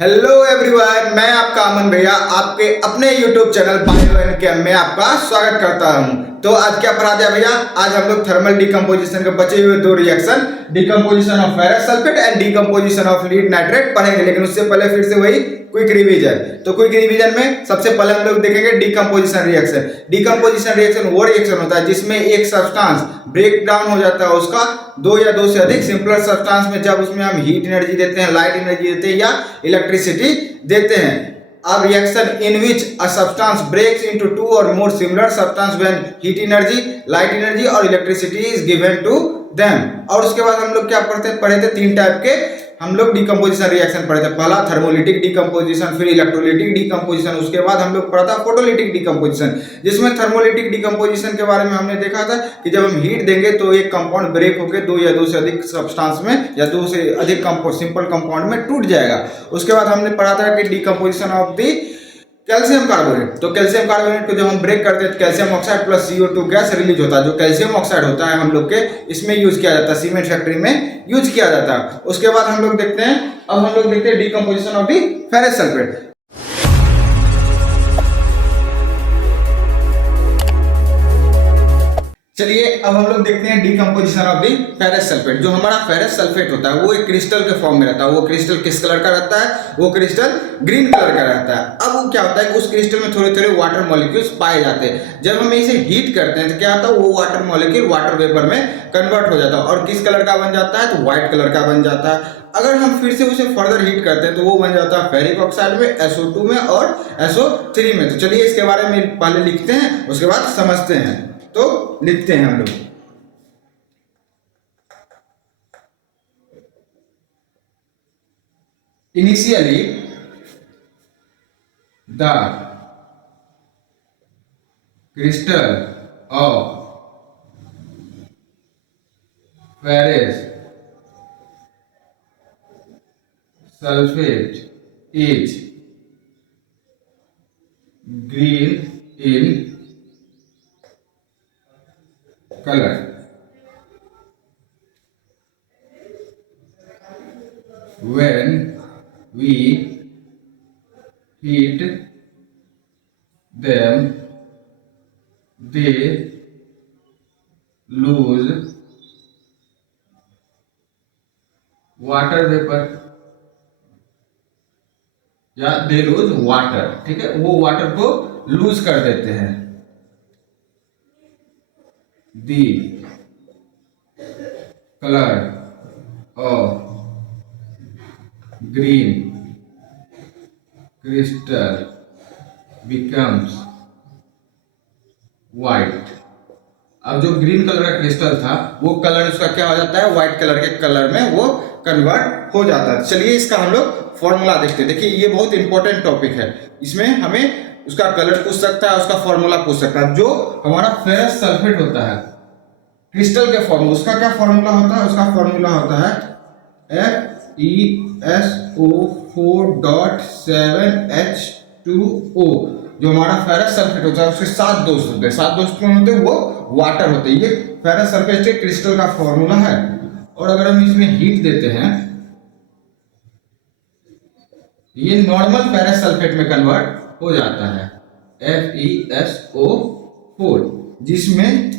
Hello everyone, मैं आपका अमन भैया आपके अपने YouTube channel bio and came में आपका स्वागत करता हूं। तो आज क्या पढ़ा दिया भैया? आज हम लोग थर्मल डिकम्पोजिशन के बचे हुए दो reaction, decomposition of ferrous sulphate and decomposition of lead nitrate पढ़ेंगे। लेकिन उससे पहले फिर से वही क्विक रिवीजन। तो क्विक रिवीजन में सबसे पहले हम लोग देखेंगे डिकम्पोजिशन रिएक्शन। डिकम्पोजिशन रिएक्शन वो रिएक्शन होता है जिसमें एक सब्सटेंस ब्रेक डाउन हो जाता है उसका दो या दो से अधिक सिंपलर सब्सटेंस में, जब उसमें हम हीट एनर्जी देते हैं, लाइट एनर्जी देते हैं या इलेक्ट्रिसिटी देते हैं। A reaction in which a substance breaks into two or more similar substance when heat energy, light energy और electricity is given to them। और उसके बाद हम लोग क्या पढ़े थे तीन टाइप के हम लोग डिकम्पोजिशन रिएक्शन पढ़े थे। पहला थर्मोलिटिक डिकम्पोजिशन, फिर इलेक्ट्रोलिटिक डिकम्पोजिशन, उसके बाद हम लोग पढ़ा था फोटोलिटिक डिकम्पोजिशन। जिसमें थर्मोलिटिक डिकम्पोजिशन के बारे में हमने देखा था कि जब हम हीट देंगे तो एक कंपाउंड ब्रेक होकर दो या दो से अधिक सब्सटेंस में या दो से अधिक सिंपल कंपाउंड में टूट जाएगा। उसके बाद हमने पढ़ा था कि decomposition of the calcium carbonate. तो कैल्शियम कार्बोनेट को जब हम ब्रेक करते हैं तो calcium oxide plus CO2 gas release होता है। जो कैल्शियम ऑक्साइड होता है हम लोग के इसमें यूज किया जाता है, सीमेंट फैक्ट्री में यूज किया जाता है। उसके बाद हम लोग देखते हैं, अब हम लोग देखते हैं decomposition of the ferrous sulphate. चलिए अब हम लोग देखते हैं decomposition of the ferrous sulphate. जो हमारा फेरस सल्फेट होता है वो एक क्रिस्टल के फॉर्म में रहता है। वो क्रिस्टल किस कलर का रहता है? वो क्रिस्टल ग्रीन कलर का रहता है। अब वो क्या होता है कि उस क्रिस्टल में थोड़े थोड़े वाटर मॉलिक्यूल्स पाए जाते हैं। जब हम इसे हीट करते हैं तो क्या होता है, वो वाटर मॉलिक्यूल वाटर वेपर में कन्वर्ट हो जाता है और किस कलर का बन जाता है? तो व्हाइट कलर का बन जाता है। अगर हम फिर से उसे फर्दर हीट करते हैं तो वो बन जाता है फेरिक ऑक्साइड में, SO2 में और SO3 में। तो चलिए इसके बारे में पहले लिखते हैं, उसके बाद समझते हैं। तो लिखते हैं हम लोग, initially the crystal of ferrous sulphate is green in color when we heat them they lose water vapor या they lose water। ठीक है, वो वाटर को लूज कर देते हैं। The color of green crystal becomes white। अब जो ग्रीन कलर का क्रिस्टल था वो कलर उसका क्या हो जाता है? व्हाइट कलर के कलर में वो कन्वर्ट हो जाता है। चलिए इसका हम लोग फॉर्मूला देखते हैं। देखिए ये बहुत इंपॉर्टेंट टॉपिक है, इसमें हमें उसका कलर पूछ सकता है, उसका फॉर्मूला पूछ सकता है। जो हमारा फेरस सल्फेट होता है क्रिस्टल के फॉर्म, उसका क्या फॉर्मूला होता है? उसका फॉर्मूला होता है FeSO4.7H2O। जो हमारा फेरस सल्फेट होता है उसके सात दोस्त होते हैं। सात दोस्त कौन होते हैं? वो वाटर होते हैं। ये फेरस सल्फेट के क्रिस्टल का फॉर्मूला है। और अगर हम इसमें हीट देते हैं ये नॉर्मल फेरस सल्फेट में कन्वर्ट हो जाता है, FeSO4। जिसमें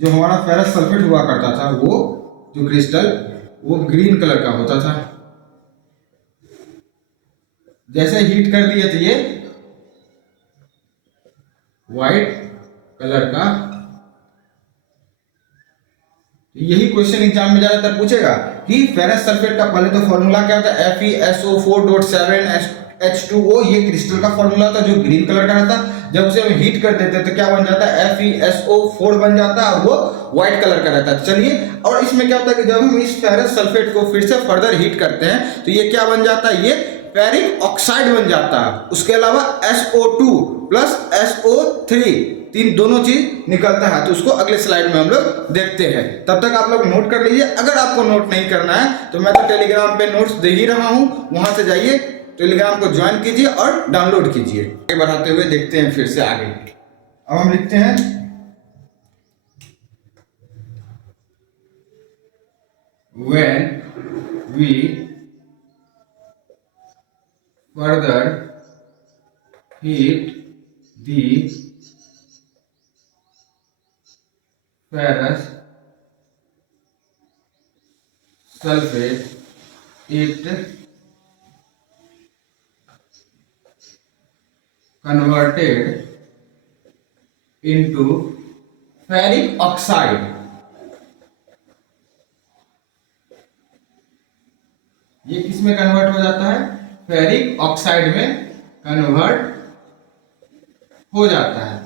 जो हमारा फेरस सल्फेट हुआ करता था वो जो क्रिस्टल वो ग्रीन कलर का होता था। जैसे हीट कर दिए थे ये व्हाइट कलर का। यही क्वेश्चन एग्जाम में ज्यादातर पूछेगा कि फेरस सल्फेट का पहले तो फॉर्मूला क्या होता है? FeSO4.7H2O। ये क्रिस्टल का फॉर्मूला था जो ग्रीन कलर का रहता। जब उसे हम हीट कर देते तो क्या बन जाता है? FeSO4 बन जाता है और वो व्हाइट कलर का रहता है। चलिए, और इसमें क्या होता है कि जब हम इस फेरस सल्फेट को फिर से फर्दर हीट करते हैं तो ये क्या बन जाता है? ये फेरिक ऑक्साइड बन जाता है। उसके अलावा SO2 प्लस SO3 तीन दोनों चीज निकलता है। तो उसको अगले स्लाइड में हम लोग देखते हैं। तब तक आप लोग नोट कर लीजिए। अगर आपको नोट नहीं करना है तो मैं तो टेलीग्राम पे नोट्स दे ही रहा हूं, वहां से जाइए, टेलीग्राम को ज्वाइन कीजिए और डाउनलोड कीजिए। आगे बढ़ाते हुए देखते हैं फिर से आगे। अब हम लिखते हैं when we further heat the ferrous sulfate, it converted into ferric oxide. ये किस में कन्वर्ट हो जाता है? फेरिक ऑक्साइड में कन्वर्ट हो जाता है।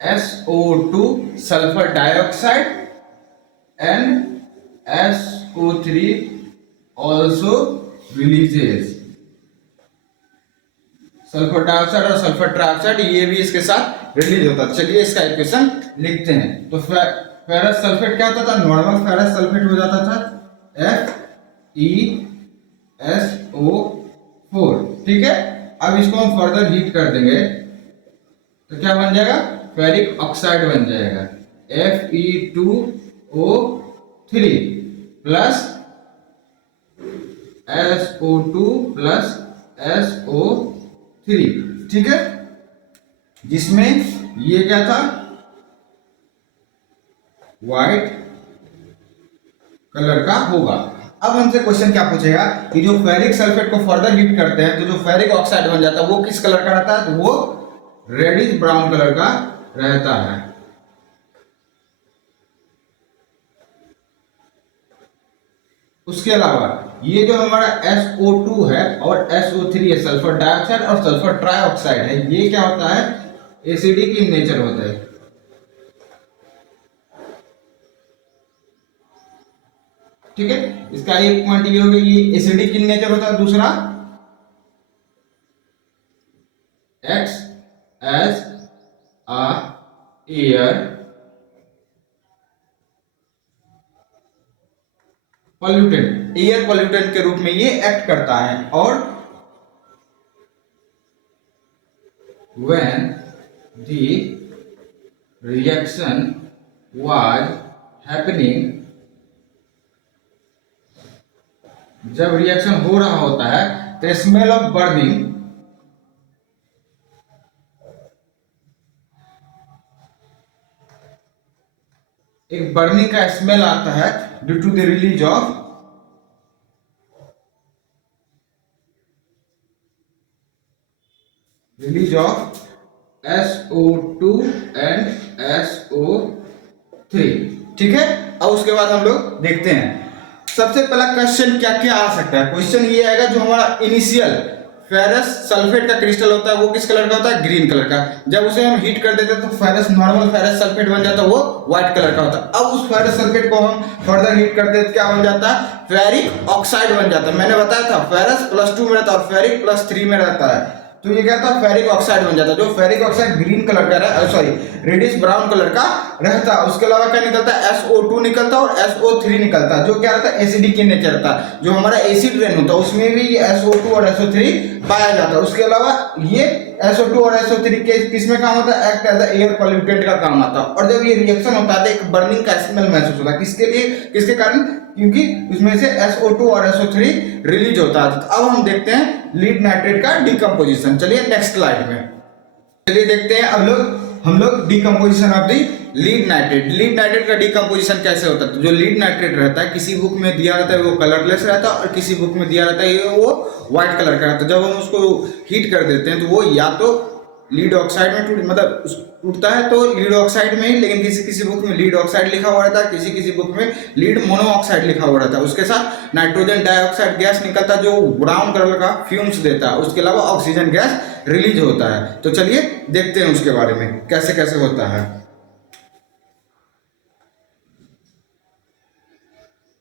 SO2 sulphur dioxide and SO3 also releases sulphur dioxide और सल्फर ट्राइऑक्साइड, ये भी इसके साथ रिलीज होता है। चलिए इसका इक्वेशन लिखते हैं। तो फेरस सल्फेट क्या होता था? नॉर्मल फेरस सल्फेट हो जाता था FeSO4, ठीक है। अब इसको हम फर्दर हीट कर देंगे तो क्या बन जाएगा? फेरिक ऑक्साइड बन जाएगा Fe2O3 plus SO2 plus SO3, ठीक है। जिसमें ये क्या था? व्हाइट कलर का होगा। अब हमसे क्वेश्चन क्या पूछेगा कि जो फेरिक सल्फेट को फर्दर हीट करते हैं तो जो फेरिक ऑक्साइड बन जाता है वो किस कलर का रहता है? तो वो रेडिश ब्राउन कलर का रहता है। उसके अलावा ये जो हमारा SO2 है और SO3 है, सल्फर डाइऑक्साइड और सल्फर ट्राइऑक्साइड है, ये क्या होता है? एसिडिक इन नेचर होता है। ठीक है, इसका एक पॉइंट ये हो गया, ये एसिडिक इन नेचर होता है। दूसरा act as a air pollutant, air pollutant के रूप में ये एक्ट करता है। और when the reaction was happening, जब रिएक्शन हो रहा होता है तो स्मेल ऑफ बर्निंग, एक बर्निंग का स्मेल आता है due to the release of SO2 and SO3, ठीक है। अब उसके बाद हम लोग देखते हैं सबसे पहला क्वेश्चन क्या क्या आ सकता है। क्वेश्चन ये आएगा जो हमारा इनिशियल फेरस सल्फेट का क्रिस्टल होता है वो किस कलर का होता है? ग्रीन कलर का। जब उसे हम हीट कर देते हैं तो फेरस नॉर्मल फेरस सल्फेट बन जाता है, वो व्हाइट कलर का होता है। अब उस फेरस सल्फेट को हम फर्दर हीट करते हैं तो क्या बन जाता है? फेरिक ऑक्साइड बन जाता है। मैंने बताया था फेरस +2 में रहता है और फेरिक +3 में रहता है, तो ये क्या था? फेरिक ऑक्साइड बन जाता है। जो फेरिक ऑक्साइड ग्रीन कलर का सॉरी रेडिश ब्राउन कलर का रहता है। उसके अलावा क्या निकलता है? SO2 निकलता है और SO3 निकलता है, जो क्या रहता है? एसिडिक इन नेचर रहता है। जो हमारा एसिड रेन होता है उसमें भी SO2 और SO3 पाया जाता है। उसके अलावा ये SO2 और SO3 के किसमें काम होता है? Act as a air pollutant का काम आता है। और जब ये रिएक्शन होता है तो एक बर्निंग का स्मेल महसूस होता है। किसके लिए? किसके कारण? क्योंकि उसमें से SO2 और SO3 रिलीज होता है। तो अब हम देखते हैं लीड नाइट्रेट का डिकम्पोजिशन। चलिए नेक्स्ट स्लाइड में चलिए देखते हैं हम लोग decomposition of the lead nitrate. Lead nitrate का डिकम्पोजिशन कैसे होता है? तो जो लीड नाइट्रेट रहता है किसी बुक में दिया रहता है वो कलरलेस रहता है और किसी बुक में दिया रहता है वो व्हाइट कलर का रहता है। जब हम उसको हीट कर देते हैं तो वो या तो लीड ऑक्साइड में टूटता है तो लीड ऑक्साइड में ही, लेकिन किसी किसी बुक में लीड ऑक्साइड लिखा हुआ रहता है, किसी किसी बुक में लीड मोनोऑक्साइड लिखा हुआ रहता है। उसके साथ नाइट्रोजन डाइऑक्साइड गैस निकलता है जो ब्राउन कलर का फ्यूम्स देता है। उसके अलावा ऑक्सीजन गैस रिलीज होता है। तो चलिए देखते हैं उसके बारे में कैसे कैसे होता है।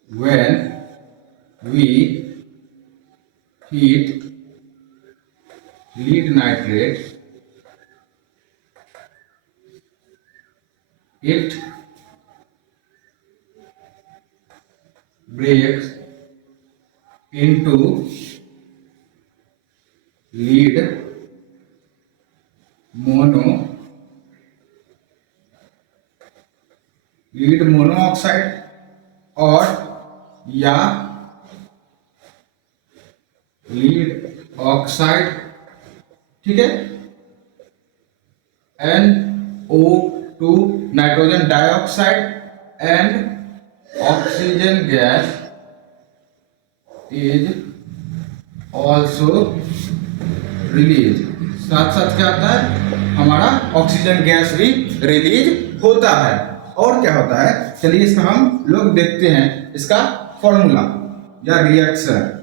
When we heat lead nitrate, it breaks into lead monoxide और या लीड ऑक्साइड, ठीक है, NO2 nitrogen dioxide and oxygen gas is also release. साथ साथ क्या होता है, हमारा ऑक्सीजन गैस भी रिलीज होता है। और क्या होता है, चलिए इसका हम लोग देखते हैं इसका फॉर्मूला या रिएक्शन।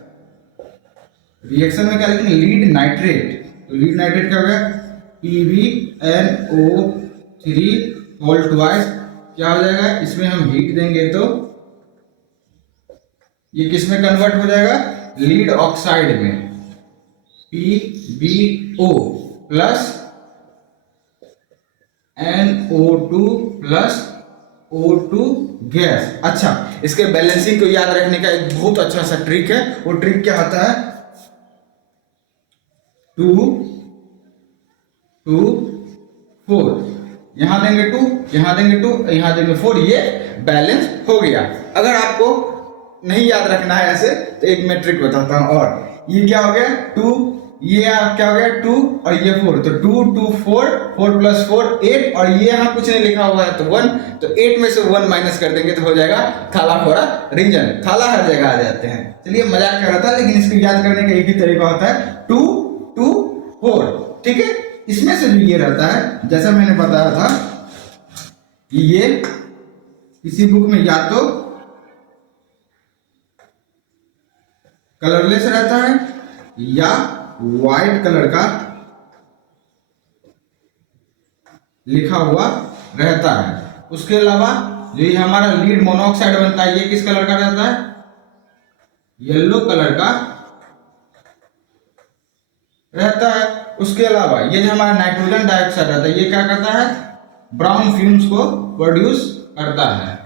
रिएक्शन में क्या लिखेंगे, लीड नाइट्रेट, तो लीड नाइट्रेट क्या हो गया, PbNO3 होल ट्वाइस, क्या हो जाएगा, इसमें हम हीट देंगे तो ये किस में कन्वर्ट हो जाएगा, लीड ऑक्साइड में, PbO plus NO2 plus O2 gas. अच्छा, इसके बैलेंसिंग को याद रखने का एक बहुत अच्छा सा ट्रिक है। वो ट्रिक क्या होता है, 2 2 4, यहां देंगे 2, यहां देंगे 2, यहां देंगे 4, ये बैलेंस हो गया। अगर आपको नहीं याद रखना है ऐसे तो एक मैं ट्रिक बताता हूं। और ये क्या हो गया 2, ये क्या हो गया 2 और ये 4, तो 2 2 4, 4 प्लस 4 8, और ये यहाँ कुछ नहीं लिखा हुआ है तो 1, तो 8 में से 1 माइनस कर देंगे तो हो जाएगा थाला फोरा रीजन, थाला हर जगह आ जाते हैं। चलिए मजाक कर रहा था, लेकिन इसको याद करने का एक ही तरीका होता है 2 2 4, ठीक है। इसमें से भी ये रहता है, जैसा मैंने बताया था कि ये किसी बुक में या तो कलरलेस रहता है या व्हाइट कलर का लिखा हुआ रहता है। उसके अलावा जो ये हमारा लीड मोनोऑक्साइड बनता है, ये किस कलर का रहता है, येलो कलर का रहता है। उसके अलावा ये जो हमारा नाइट्रोजन डाइऑक्साइड रहता है, ये क्या करता है, ब्राउन फ्यूम्स को प्रोड्यूस करता है,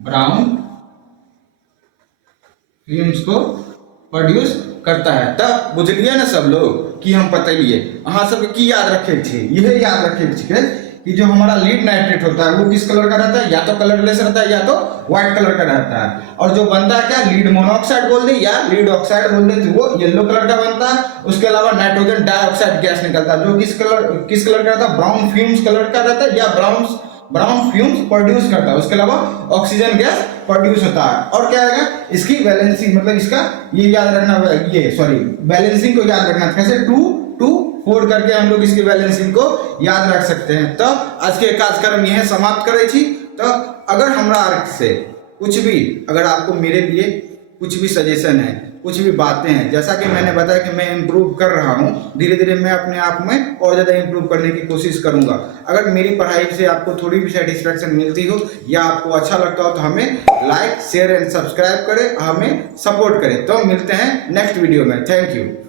ब्राउन फ्यूम्स को प्रोड्यूस करता है। तब बुझलिए ना सब लोग कि हम बतलिए अहाँ सब की याद रखे थे, यह याद रखे थे कि जो हमारा लीड नाइट्रेट होता है वो किस कलर का रहता है, या तो कलरलेस रहता है या तो व्हाइट कलर का रहता है। और जो बनता है क्या, लीड मोनोऑक्साइड बोल दे या लीड ऑक्साइड बोल दे, तो वो येलो कलर का बनता है। उसके अलावा नाइट्रोजन डाइऑक्साइड गैस निकलता है जो किस कलर का रहता है, ब्राउन फ्यूम्स कलर का रहता है या ब्राउन फ्यूम्स प्रोड्यूस करता है। उसके अलावा ऑक्सीजन गैस प्रोड्यूस होता है। और क्या आएगा, इसकी बैलेंसिंग, मतलब इसका ये याद रखना, ये सॉरी बैलेंसिंग को याद रखना, कैसे 2 2 4 करके हम लोग इसकी बैलेंसिंग को याद रख सकते हैं। तब आज के कार्यक्रम यह समाप्त करे छी। तो अगर हमरा अर्थ से कुछ भी, अगर आपको मेरे लिए कुछ भी सजेशन है, कुछ भी बातें हैं, जैसा कि मैंने बताया कि मैं इम्प्रूव कर रहा हूँ, धीरे धीरे मैं अपने आप में और ज़्यादा इम्प्रूव करने की कोशिश करूँगा। अगर मेरी पढ़ाई से आपको थोड़ी भी सेटिस्फैक्शन मिलती हो या आपको अच्छा लगता हो तो हमें लाइक शेयर एंड सब्सक्राइब करें, हमें सपोर्ट करें। तो मिलते हैं नेक्स्ट वीडियो में। Thank you.